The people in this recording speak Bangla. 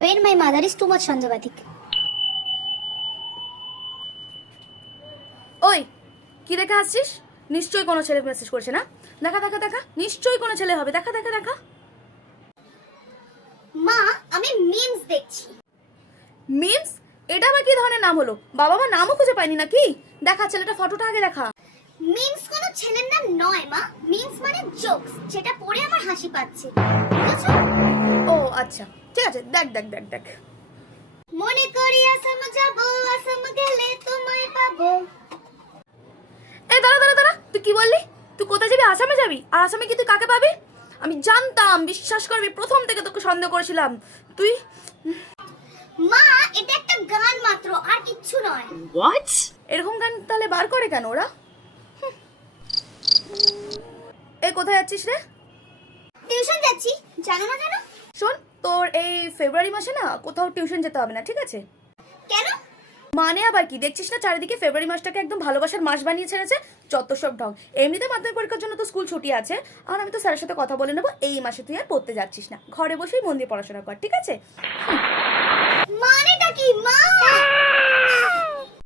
When my mother is too much Sanjavatik. ওই কি দেখে আসছিস? নিশ্চয়ই কোনো ছেলে মেসেজ করছে না? দেখা দেখা দেখা, নিশ্চয়ই কোনো ছেলে হবে। দেখা দেখা দেখা। মা, আমি মিমস দেখছি। মিমস? এটা আবার কি ধরনের নাম হলো? বাবা মা নামও খুঁজে পাইনি নাকি? দেখা, ছেলেটা ফটোটা আগে দেখা। মিমস কোনো ছেলের নাম নয় মা, মিমস মানে জোকস, যেটা পড়ে আমার হাসি পাচ্ছে, বুঝছো? ও আচ্ছা, ঠিক আছে, দেখ দেখ দেখ দেখ। মনে করি আসাম যাবো, আসাম গেলে তোমায় পাবো। এই দাঁড়া দাঁড়া দাঁড়া, তুই কি বললি? তুই কোথায় যাবি? আসামে যাবি? আর আসামে কি তুই কাকে পাবি? আমি জানতাম, বিশ্বাস করবি, প্রথম থেকে তোকে সন্দেহ করেছিলাম। তুই মা, এটা একটা গান মাত্র, আর কিচ্ছু নয়। হোয়াট? এরকম গান তাহলে বার করে কেন ওরা? এই কোথায় যাচ্ছিস রে? টিউশন যাচ্ছি, জানো না জানো? শোন, তোর এই ফেব্রুয়ারি মাসে না কোথাও টিউশন যেতে হবে না, ঠিক আছে? কেন? মানে আবার কি, দেখছিস না চারিদিকে ফেব্রুয়ারি মাসটাকে একদম ভালোবাসার মাস বানিয়ে ছেড়েছে। যত সব ঢং। এমনিতে মাধ্যমিক পরীক্ষার জন্য তো স্কুল ছুটি আছে, আর আমি তো স্যারের সাথে কথা বলে নেবো, এই মাসে তুই আর পড়তে যাচ্ছিস না, ঘরে বসেই মন দিয়ে পড়াশোনা কর, ঠিক আছে? মানেটা কি মা?